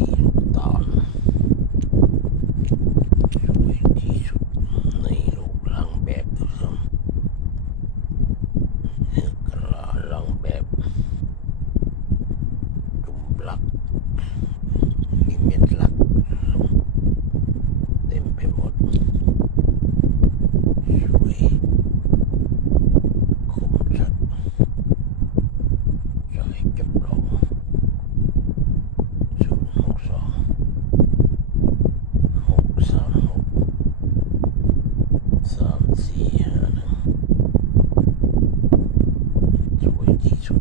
ที่ที่สุดในรูปร่างแบบทุคนกระร่งแบบจุ่มหลักนิมิตลักเต็มหมดสวยคมชัดจับลอง 记了，作为基础。